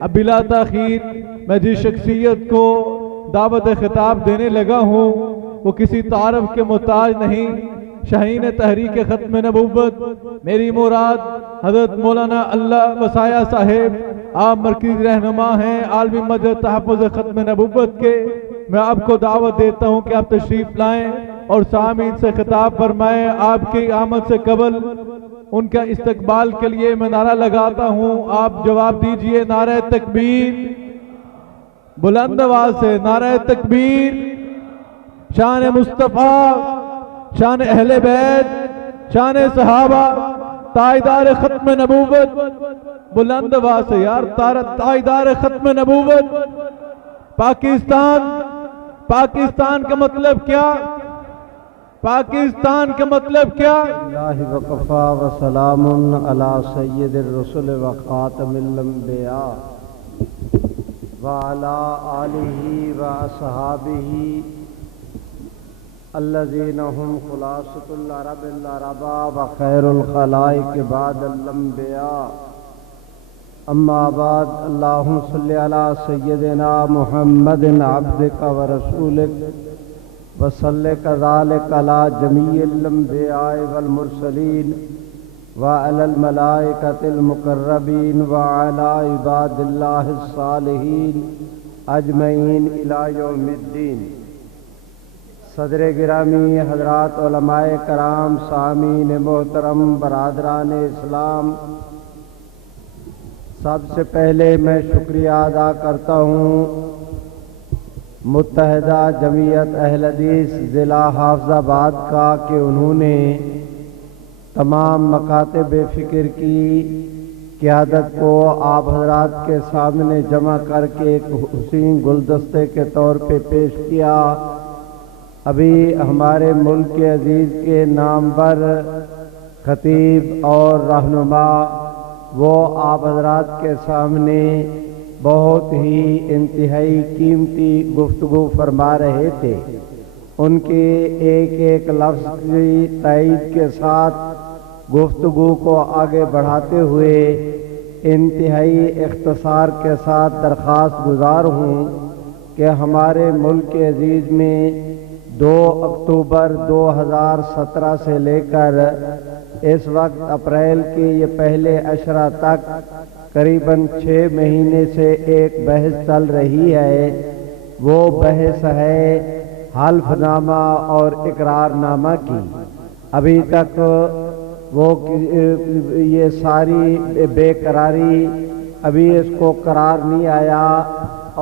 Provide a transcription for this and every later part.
اب بلا تاخیر میں جس شخصیت کو دعوت خطاب دینے لگا ہوں وہ کسی تعارف کے محتاج نہیں، شاہین تحریک ختم نبوت میری مراد حضرت مولانا اللہ وسایہ صاحب آپ مرکزی رہنما ہیں عالمی مجلس تحفظ ختم نبوت کے۔ میں آپ کو دعوت دیتا ہوں کہ آپ تشریف لائیں اور سامعین سے خطاب فرمائیں۔ آپ کی آمد سے قبل ان کا استقبال کے لیے میں نعرہ لگاتا ہوں، آپ جواب دیجئے نعرہ تکبیر، بلند آواز سے نعرہ تکبیر، شان مصطفیٰ، شان اہل بیت، شان صحابہ، تاجدار ختم نبوت، بلند آواز سے یار، تاجدار ختم نبوت۔ پاکستان کا مطلب کیا؟ پاکستان کا مطلب کیا؟ اللہ وقفا وسلام علی سید الرسل وخاتم الانبیاء وعلی آلہ واصحابہ الذین هم خلاصۃ العرب العربا وخیر الخلائق بعد الانبیاء اما بعد اللہم صلی علی سیدنا محمد عبدک ورسولک وصلی کذالک علی جمیع الانبیاء والمرسلین وعلی الملائکۃ المقربین وعلی عباد اللہ الصالحین اجمعین الی یوم الدین۔ صدر گرامی، حضرات علماء کرام، سامعین محترم، برادران اسلام، سب سے پہلے میں شکریہ ادا کرتا ہوں متحدہ جمعیت اہل حدیث ضلع حافظ آباد کا کہ انہوں نے تمام مکاتب فکر کی قیادت کو آپ حضرات کے سامنے جمع کر کے ایک حسین گلدستے کے طور پہ پیش کیا۔ ابھی ہمارے ملک کے عزیز کے نامور خطیب اور رہنما وہ آپ حضرات کے سامنے بہت ہی انتہائی قیمتی گفتگو فرما رہے تھے۔ ان کے ایک ایک لفظ کی تائید کے ساتھ گفتگو کو آگے بڑھاتے ہوئے انتہائی اختصار کے ساتھ درخواست گزار ہوں کہ ہمارے ملک کے عزیز میں 2 اکتوبر 2017 سے لے کر اس وقت اپریل کے یہ پہلے اشرہ تک قریباً 6 مہینے سے ایک بحث چل رہی ہے۔ وہ بحث ہے حلف نامہ اور اقرار نامہ کی۔ ابھی تک وہ یہ ساری بے قراری ابھی اس کو قرار نہیں آیا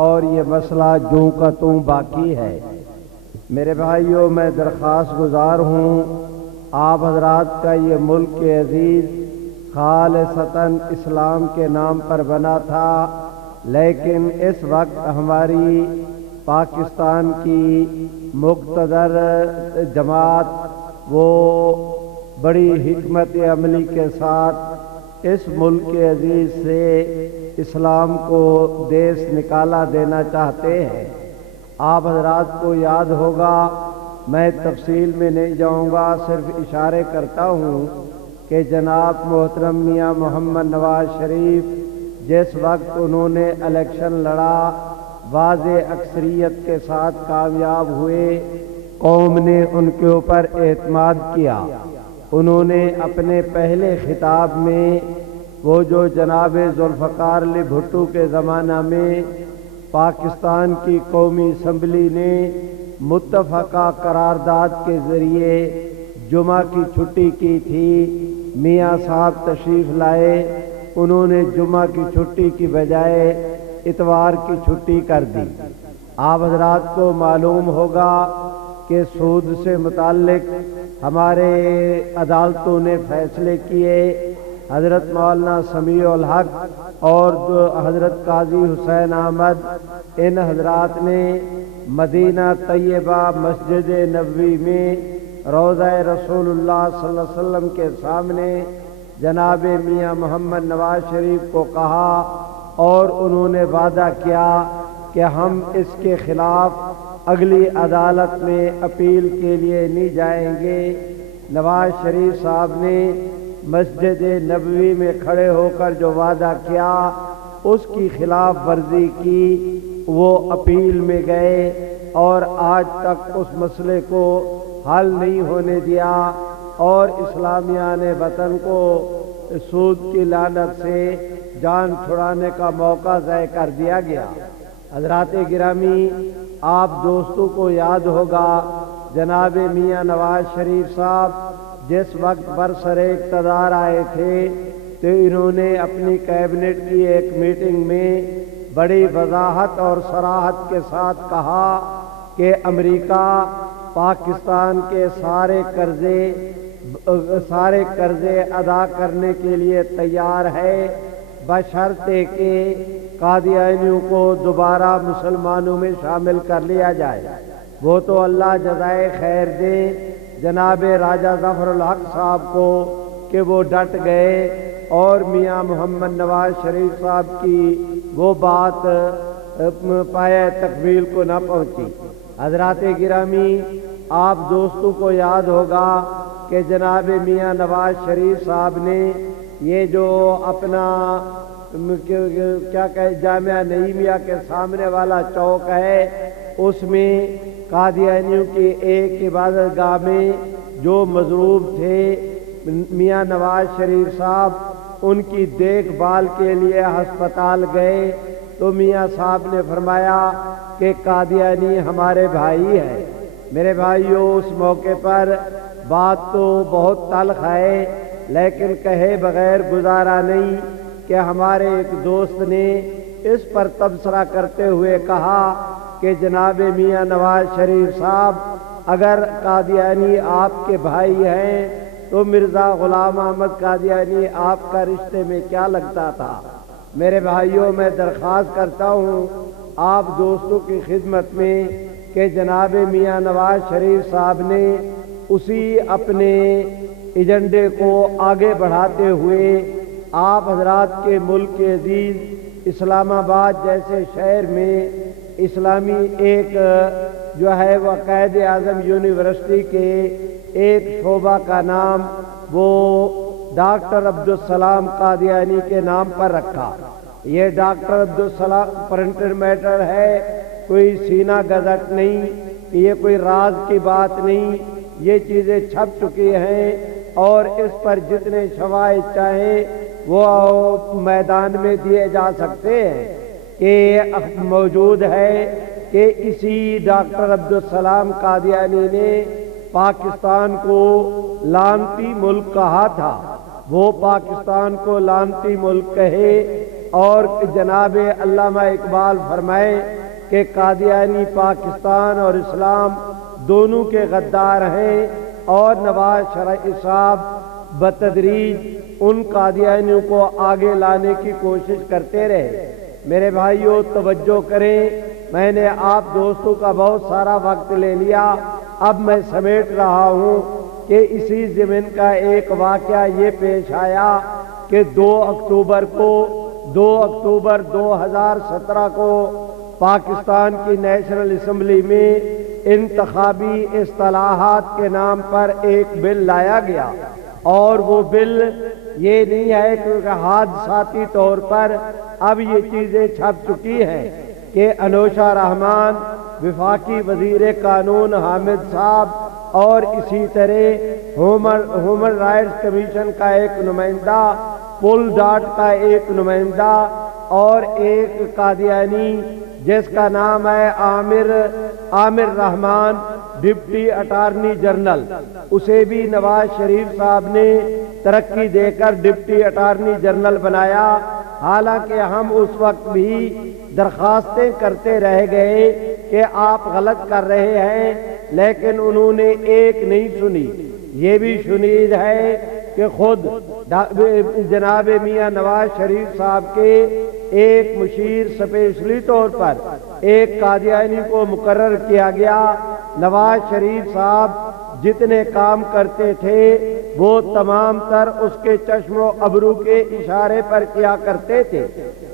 اور یہ مسئلہ جوں کا توں باقی ہے۔ میرے بھائیوں، میں درخواست گزار ہوں، آپ حضرات کا یہ ملک کے عزیز خالصتاً اسلام کے نام پر بنا تھا، لیکن اس وقت ہماری پاکستان کی مقتدر جماعت وہ بڑی حکمت عملی کے ساتھ اس ملک کے عزیز سے اسلام کو دیس نکالا دینا چاہتے ہیں۔ آپ حضرات کو یاد ہوگا، میں تفصیل میں نہیں جاؤں گا، صرف اشارے کرتا ہوں کہ جناب محترم میاں محمد نواز شریف جس وقت انہوں نے الیکشن لڑا واضح اکثریت کے ساتھ کامیاب ہوئے، قوم نے ان کے اوپر اعتماد کیا۔ انہوں نے اپنے پہلے خطاب میں وہ جو جناب ذوالفقار علی بھٹو کے زمانہ میں پاکستان کی قومی اسمبلی نے متفقہ قرارداد کے ذریعے جمعہ کی چھٹی کی تھی، میاں صاحب تشریف لائے، انہوں نے جمعہ کی چھٹی کی بجائے اتوار کی چھٹی کر دی۔ آپ حضرات کو معلوم ہوگا کہ سود سے متعلق ہمارے عدالتوں نے فیصلے کیے۔ حضرت مولانا سمیع الحق اور حضرت قاضی حسین احمد ان حضرات نے مدینہ طیبہ مسجد نبوی میں روضہ رسول اللہ صلی اللہ علیہ وسلم کے سامنے جناب میاں محمد نواز شریف کو کہا اور انہوں نے وعدہ کیا کہ ہم اس کے خلاف اگلی عدالت میں اپیل کے لیے نہیں جائیں گے۔ نواز شریف صاحب نے مسجد نبوی میں کھڑے ہو کر جو وعدہ کیا اس کی خلاف ورزی کی، وہ اپیل میں گئے اور آج تک اس مسئلے کو حل نہیں ہونے دیا، اور اسلامیان وطن کو سود کی لعنت سے جان چھڑانے کا موقع ضائع کر دیا گیا۔ حضرات گرامی، آپ دوستوں کو یاد ہوگا جناب میاں نواز شریف صاحب جس وقت برسر اقتدار آئے تھے تو انہوں نے اپنی کیبنٹ کی ایک میٹنگ میں بڑی وضاحت اور صراحت کے ساتھ کہا کہ امریکہ پاکستان کے سارے قرضے ادا کرنے کے لیے تیار ہے، بشرطے کہ قادیانیوں کو دوبارہ مسلمانوں میں شامل کر لیا جائے۔ وہ تو اللہ جزائے خیر دے جناب راجہ ظفر الحق صاحب کو کہ وہ ڈٹ گئے اور میاں محمد نواز شریف صاحب کی وہ بات پایہ تکمیل کو نہ پہنچی۔ حضرات گرامی، آپ دوستوں کو یاد ہوگا کہ جناب میاں نواز شریف صاحب نے یہ جو اپنا کیا کہ جامعہ نعیمیہ کے سامنے والا چوک ہے، اس میں قادیانیوں کی ایک عبادت گاہ میں جو مضروب تھے میاں نواز شریف صاحب، ان کی دیکھ بھال کے لیے ہسپتال گئے تو میاں صاحب نے فرمایا کہ قادیانی ہمارے بھائی ہیں۔ میرے بھائیوں، اس موقع پر بات تو بہت تلخ ہے، لیکن کہے بغیر گزارا نہیں کہ ہمارے ایک دوست نے اس پر تبصرہ کرتے ہوئے کہا کہ جناب میاں نواز شریف صاحب، اگر قادیانی آپ کے بھائی ہیں تو مرزا غلام احمد قادیانی آپ کا رشتے میں کیا لگتا تھا؟ میرے بھائیوں، میں درخواست کرتا ہوں آپ دوستوں کی خدمت میں کہ جناب میاں نواز شریف صاحب نے اسی اپنے ایجنڈے کو آگے بڑھاتے ہوئے آپ حضرات کے ملک کے عزیز اسلام آباد جیسے شہر میں اسلامی ایک جو ہے وہ قائد اعظم یونیورسٹی کے ایک شعبہ کا نام وہ ڈاکٹر عبدالسلام قادیانی کے نام پر رکھا۔ یہ ڈاکٹر عبدالسلام پرنٹڈ میٹر ہے، کوئی سینہ گزٹ نہیں، یہ کوئی راز کی بات نہیں، یہ چیزیں چھپ چکی ہیں اور اس پر جتنے شواہد چاہیں وہ میدان میں دیے جا سکتے ہیں کہ موجود ہے کہ اسی ڈاکٹر عبدالسلام قادیانی نے پاکستان کو لعنتی ملک کہا تھا۔ وہ پاکستان کو لعنتی ملک کہے اور جناب علامہ اقبال فرمائے کہ قادیانی پاکستان اور اسلام دونوں کے غدار ہیں، اور نواز شریف صاحب بتدریج ان قادیانیوں کو آگے لانے کی کوشش کرتے رہے۔ میرے بھائیوں، توجہ کریں، میں نے آپ دوستوں کا بہت سارا وقت لے لیا، اب میں سمیٹ رہا ہوں کہ اسی ضمن کا ایک واقعہ یہ پیش آیا کہ 2 اکتوبر 2017 کو پاکستان کی نیشنل اسمبلی میں انتخابی اصطلاحات کے نام پر ایک بل لایا گیا، اور وہ بل یہ نہیں ہے کہ حادثاتی طور پر اب یہ چیزیں چھپ چکی ہیں کہ انوشا رحمان، وفاقی وزیر قانون حامد صاحب اور اسی طرح ہیومن رائٹس کمیشن کا ایک نمائندہ، پول ڈاٹ کا ایک نمائندہ اور ایک قادیانی جس کا نام ہے عامر رحمان، ڈپٹی اٹارنی جنرل، اسے بھی نواز شریف صاحب نے ترقی دے کر ڈپٹی اٹارنی جنرل بنایا۔ حالانکہ ہم اس وقت بھی درخواستیں کرتے رہ گئے کہ آپ غلط کر رہے ہیں، لیکن انہوں نے ایک نہیں سنی۔ یہ بھی شنید ہے کہ خود جناب میاں نواز شریف صاحب کے ایک مشیر اسپیشلی طور پر ایک قادیانی کو مقرر کیا گیا۔ نواز شریف صاحب جتنے کام کرتے تھے وہ تمام تر اس کے چشم و ابرو کے اشارے پر کیا کرتے تھے۔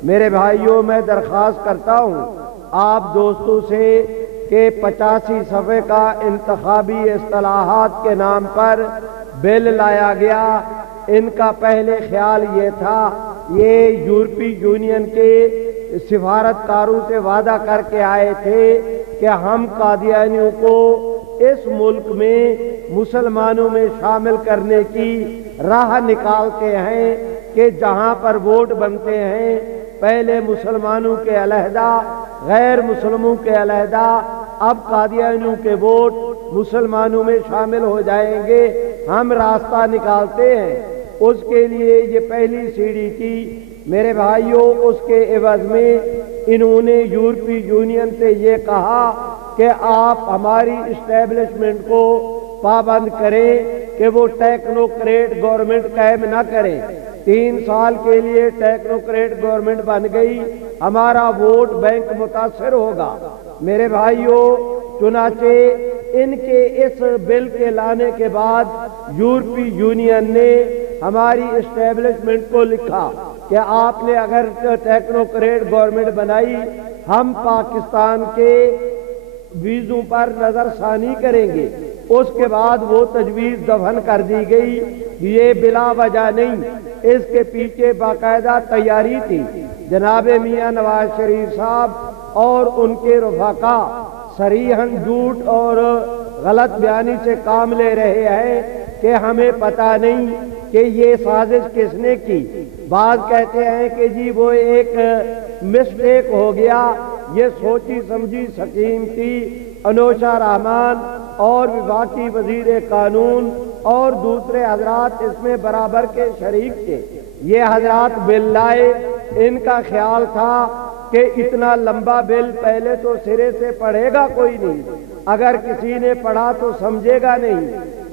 میرے بھائیوں، میں درخواست کرتا ہوں آپ دوستوں سے کہ 85 صفحے کا انتخابی اصطلاحات کے نام پر بل لایا گیا۔ ان کا پہلے خیال یہ تھا یہ یورپی یونین کے سفارتکاروں سے وعدہ کر کے آئے تھے کہ ہم قادیانیوں کو اس ملک میں مسلمانوں میں شامل کرنے کی راہ نکالتے ہیں کہ جہاں پر ووٹ بنتے ہیں پہلے مسلمانوں کے علیحدہ غیر مسلموں کے علیحدہ، اب قادیانیوں کے ووٹ مسلمانوں میں شامل ہو جائیں گے، ہم راستہ نکالتے ہیں۔ اس کے لیے یہ پہلی سیڑھی تھی میرے بھائیوں۔ اس کے عوض میں انہوں نے یورپی یونین سے یہ کہا کہ آپ ہماری اسٹیبلشمنٹ کو پابند کریں کہ وہ ٹیکنوکریٹ گورنمنٹ قائم نہ کریں۔ 3 سال کے لیے ٹیکنوکریٹ گورنمنٹ بن گئی، ہمارا ووٹ بینک متاثر ہوگا۔ میرے بھائیوں، چنانچہ ان کے اس بل کے لانے کے بعد یورپی یونین نے ہماری اسٹیبلشمنٹ کو لکھا کہ آپ نے اگر ٹیکنوکریٹ گورنمنٹ بنائی، ہم پاکستان کے ویزوں پر نظر ثانی کریں گے۔ اس کے بعد وہ تجویز دفن کر دی گئی، یہ بلا وجہ نہیں، اس کے پیچھے باقاعدہ تیاری تھی۔ جناب میاں نواز شریف صاحب اور ان کے رفقا صریحاً جھوٹ اور غلط بیانی سے کام لے رہے ہیں کہ ہمیں پتہ نہیں کہ یہ سازش کس نے کی۔ بعض کہتے ہیں کہ جی وہ ایک مسٹیک ہو گیا، یہ سوچی سمجھی سکیم تھی۔ انوشا رحمان اور وفاقی وزیر قانون اور دوسرے حضرات اس میں برابر کے شریک تھے۔ یہ حضرات بل لائے، ان کا خیال تھا کہ اتنا لمبا بل پہلے تو سرے سے پڑھے گا کوئی نہیں، اگر کسی نے پڑھا تو سمجھے گا نہیں،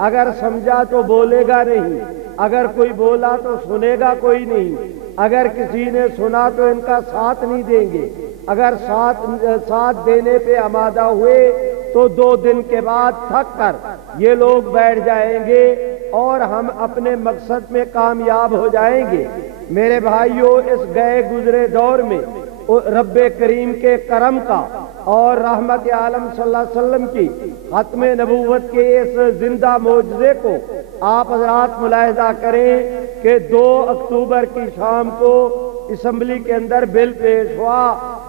اگر سمجھا تو بولے گا نہیں، اگر کوئی بولا تو سنے گا کوئی نہیں، اگر کسی نے سنا تو ان کا ساتھ نہیں دیں گے۔ اگر ساتھ دینے پہ آمادہ ہوئے تو 2 دن کے بعد تھک کر یہ لوگ بیٹھ جائیں گے اور ہم اپنے مقصد میں کامیاب ہو جائیں گے۔ میرے بھائیوں، اس گئے گزرے دور میں رب کریم کے کرم کا اور رحمت عالم صلی اللہ علیہ وسلم کی ختم نبوت کے اس زندہ معجزے کو آپ حضرات ملاحظہ کریں کہ 2 اکتوبر کی شام کو اسمبلی کے اندر بل پیش ہوا،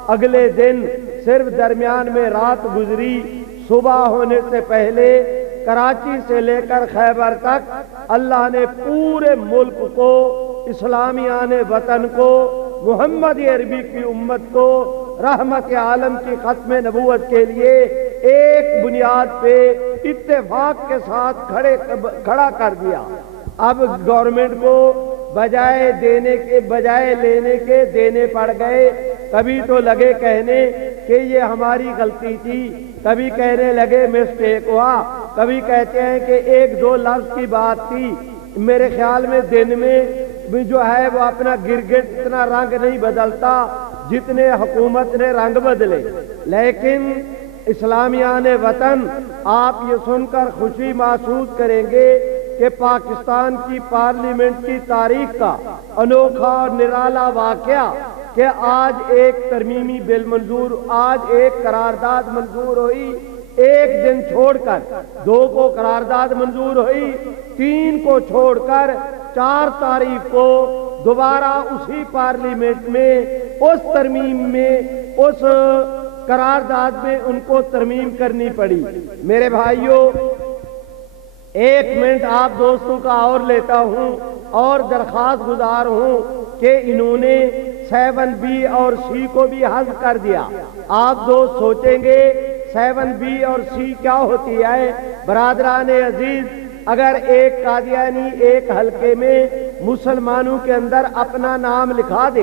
اگلے دن صرف درمیان میں رات گزری، صبح ہونے سے پہلے کراچی سے لے کر خیبر تک اللہ نے پورے ملک کو، اسلامیان وطن کو، محمد عربی کی امت کو رحمت عالم کی ختم نبوت کے لیے ایک بنیاد پہ اتفاق کے ساتھ کھڑا کر دیا۔ اب گورنمنٹ کو بجائے لینے کے دینے پڑ گئے۔ کبھی تو لگے کہنے کہ یہ ہماری غلطی تھی، کبھی کہنے لگے مسٹیک ہوا، کبھی کہتے ہیں کہ 1-2 لفظ کی بات تھی۔ میرے خیال میں دن میں جو ہے وہ اپنا گرگٹ اتنا رنگ نہیں بدلتا جتنے حکومت نے رنگ بدلے۔ لیکن اسلامیان وطن، آپ یہ سن کر خوشی محسوس کریں گے کہ پاکستان کی پارلیمنٹ کی تاریخ کا انوکھا اور نرالا واقعہ کہ آج ایک ترمیمی بل منظور، آج ایک قرارداد منظور ہوئی، ایک دن چھوڑ کر 2 کو قرارداد منظور ہوئی، 3 کو چھوڑ کر 4 تاریخ کو دوبارہ اسی پارلیمنٹ میں اس ترمیم میں، اس قرارداد میں ان کو ترمیم کرنی پڑی۔ میرے بھائیوں، 1 منٹ آپ دوستوں کا اور لیتا ہوں اور درخواست گزار ہوں کہ انہوں نے 7B اور C کو بھی حذف کر دیا۔ آپ دوست سوچیں گے 7B اور C کیا ہوتی ہے؟ برادران عزیز، اگر ایک قادیانی ایک حلقے میں مسلمانوں کے اندر اپنا نام لکھا دے،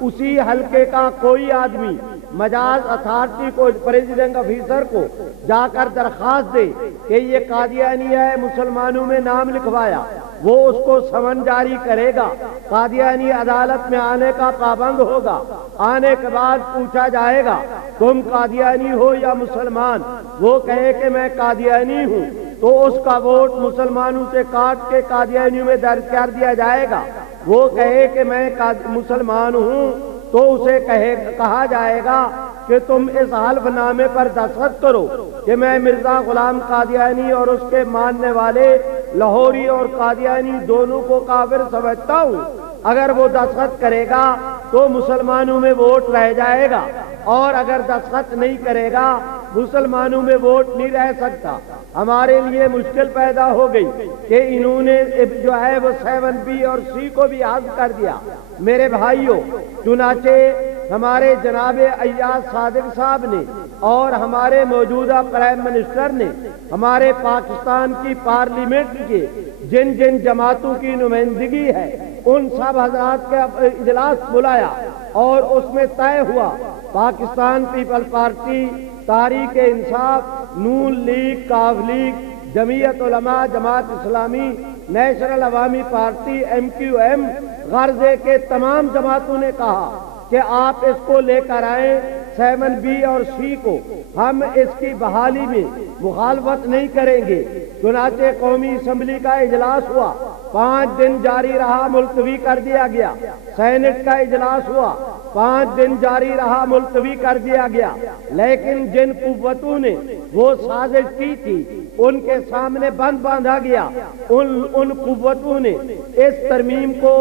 اسی حلقے کا کوئی آدمی مجاز اتھارٹی کو، پریزیڈنٹ آفیسر کو جا کر درخواست دے کہ یہ قادیانی ہے، مسلمانوں میں نام لکھوایا، وہ اس کو سمن جاری کرے گا، قادیانی عدالت میں آنے کا پابند ہوگا، آنے کے بعد پوچھا جائے گا تم قادیانی ہو یا مسلمان، وہ کہے کہ میں قادیانی ہوں تو اس کا ووٹ مسلمانوں سے کاٹ کے قادیانیوں میں درج کر دیا جائے گا۔ وہ کہے کہ میں مسلمان ہوں تو اسے کہا جائے گا کہ تم اس حلف نامے پر دستخط کرو کہ میں مرزا غلام قادیانی اور اس کے ماننے والے لاہوری اور قادیانی دونوں کو کافر سمجھتا ہوں۔ اگر وہ دستخط کرے گا تو مسلمانوں میں ووٹ رہ جائے گا، اور اگر دستخط نہیں کرے گا مسلمانوں میں ووٹ نہیں رہ سکتا۔ ہمارے لیے مشکل پیدا ہو گئی کہ انہوں نے جو ہے وہ 7B اور C کو بھی حذف کر دیا۔ میرے بھائیوں، چنانچہ ہمارے جناب ایاز صادق صاحب نے اور ہمارے موجودہ پرائم منسٹر نے ہمارے پاکستان کی پارلیمنٹ کے جن جن جماعتوں کی نمائندگی ہے ان سب حضرات کا اجلاس بلایا، اور اس میں طے ہوا پاکستان پیپل پارٹی، تحریک انصاف، نون لیگ، کاف لیگ، جمعیت علماء، جماعت اسلامی، نیشنل عوامی پارٹی، MQM غرضے کے تمام جماعتوں نے کہا کہ آپ اس کو لے کر آئیں 7B اور C کو، ہم اس کی بحالی میں مخالفت نہیں کریں گے۔ چنانچہ قومی اسمبلی کا اجلاس ہوا، 5 دن جاری رہا، ملتوی کر دیا گیا۔ سینٹ کا اجلاس ہوا، 5 دن جاری رہا، ملتوی کر دیا گیا۔ لیکن جن قوتوں نے وہ سازش کی تھی ان کے سامنے بند باندھا گیا۔ ان قوتوں نے اس ترمیم کو،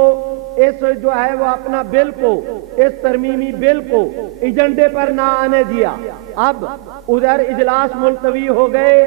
اس جو ہے وہ اپنا بل کو، اس ترمیمی بل کو ایجنڈے پر نہ آنے دیا۔ اب ادھر اجلاس ملتوی ہو گئے،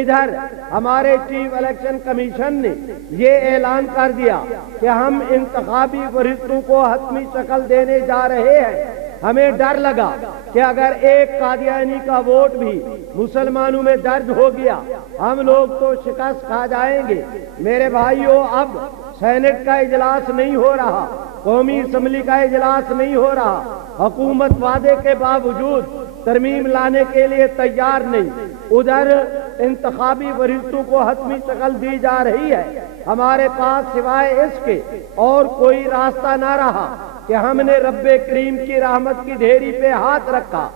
ادھر ہمارے چیف الیکشن کمیشن نے یہ اعلان کر دیا کہ ہم انتخابی فہرستوں کو حتمی شکل دینے جا رہے ہیں۔ ہمیں ڈر لگا کہ اگر ایک قادیانی کا ووٹ بھی مسلمانوں میں درج ہو گیا ہم لوگ تو شکست کھا جائیں گے۔ میرے بھائیوں، اب سینٹ کا اجلاس نہیں ہو رہا، قومی اسمبلی کا اجلاس نہیں ہو رہا، حکومت وعدے کے باوجود ترمیم لانے کے لیے تیار نہیں، ادھر انتخابی فہرستوں کو حتمی شکل دی جا رہی ہے۔ ہمارے پاس سوائے اس کے اور کوئی راستہ نہ رہا کہ ہم نے رب کریم کی رحمت کی ڈھیری پہ ہاتھ رکھا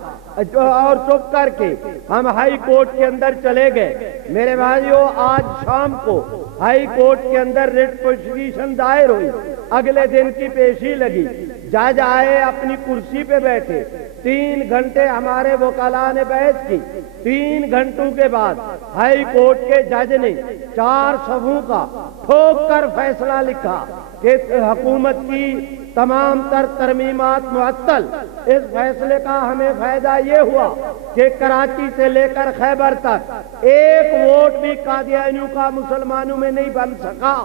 اور چپ کر کے ہم ہائی کورٹ کے اندر چلے گئے۔ میرے بھائیوں، آج شام کو ہائی کورٹ کے اندر ریٹ پٹیشن دائر ہوئی، اگلے دن کی پیشی لگی، جج آئے، اپنی کرسی پہ بیٹھے، 3 گھنٹے ہمارے وکلاء نے بحث کی۔ 3 گھنٹوں کے بعد ہائی کورٹ کے جج نے 4 صفحوں کا ٹھوک کر فیصلہ لکھا کہ حکومت کی تمام تر ترمیمات معطل۔ اس فیصلے کا ہمیں فائدہ یہ ہوا کہ کراچی سے لے کر خیبر تک ایک ووٹ بھی قادیانیوں کا مسلمانوں میں نہیں بن سکا۔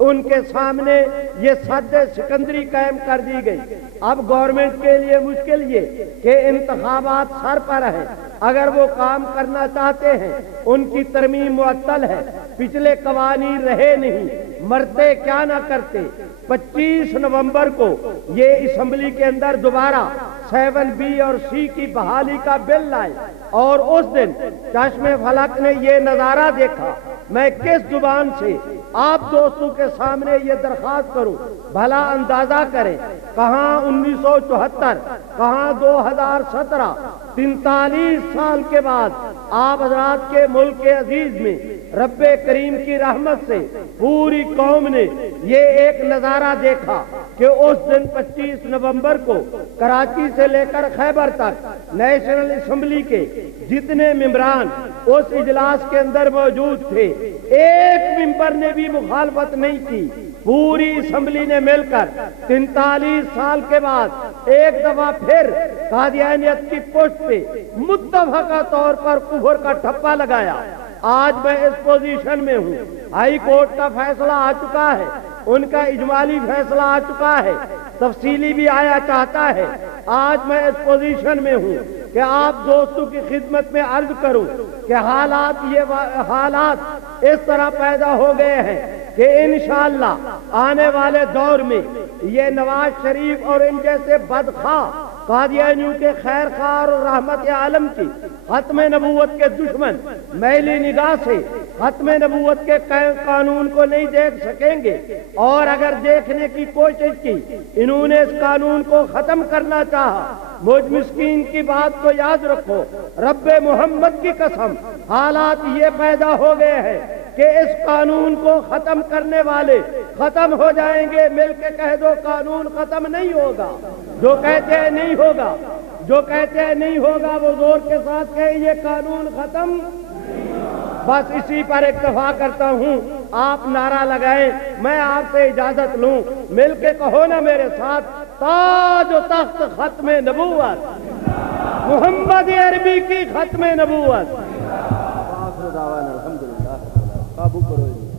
ان کے سامنے یہ سد سکندری قائم کر دی گئی۔ اب گورنمنٹ کے لیے مشکل یہ کہ انتخابات سر پر ہیں، اگر وہ کام کرنا چاہتے ہیں ان کی ترمیم معطل ہے، پچھلے قوانین رہے نہیں، مرتے کیا نہ کرتے۔ 25 نومبر کو یہ اسمبلی کے اندر دوبارہ 7B اور C کی بحالی کا بل لائے، اور اس دن چشم فلک نے یہ نظارہ دیکھا۔ میں کس زبان سے آپ دوستوں کے سامنے یہ درخواست کروں، بھلا اندازہ کریں، کہاں 1974، کہاں 2017، 43 سال کے بعد آپ حضرات کے ملک عزیز میں رب کریم کی رحمت سے پوری قوم نے یہ ایک نظارہ دیکھا کہ اس دن 25 نومبر کو کراچی سے لے کر خیبر تک نیشنل اسمبلی کے جتنے ممبران اس اجلاس کے اندر موجود تھے، ایک ممبر نے بھی مخالفت نہیں کی۔ پوری اسمبلی نے مل کر 43 سال کے بعد ایک دفعہ پھر قادیانیت کی پشت پہ متفقہ طور پر کفر کا ٹھپا لگایا۔ آج میں اس پوزیشن میں ہوں، ہائی کورٹ کا فیصلہ آ چکا ہے، ان کا اجمالی فیصلہ آ چکا ہے، تفصیلی بھی آیا چاہتا ہے۔ آج میں اس پوزیشن میں ہوں کہ آپ دوستوں کی خدمت میں عرض کروں کہ حالات اس طرح پیدا ہو گئے ہیں کہ انشاءاللہ آنے والے دور میں یہ نواز شریف اور ان جیسے بدخواہ قادیانیوں کے خیر خواہ اور رحمت عالم کی ختم نبوت کے دشمن میلی نگاہ سے ختم نبوت کے قانون کو نہیں دیکھ سکیں گے، اور اگر دیکھنے کی کوشش کی انہوں نے اس قانون کو ختم کرنا چاہا۔ مجھ مسکین کی بات کو یاد رکھو، رب محمد کی قسم، حالات یہ پیدا ہو گئے ہیں کہ اس قانون کو ختم کرنے والے ختم ہو جائیں گے۔ مل کے کہہ دو قانون ختم نہیں ہوگا۔ جو کہتے ہیں نہیں ہوگا، جو کہتے ہیں نہیں ہوگا وہ زور کے ساتھ کہیں یہ قانون ختم بس اسی پر اکتفا کرتا ہوں. آپ نعرہ لگائیں، میں آپ سے اجازت لوں. مل کے کہو نا میرے ساتھ، تاج و تخت ختم نبوت، محمد عربی کی ختم نبوت. آخر دعوانا الحمدللہ. قابو کرو.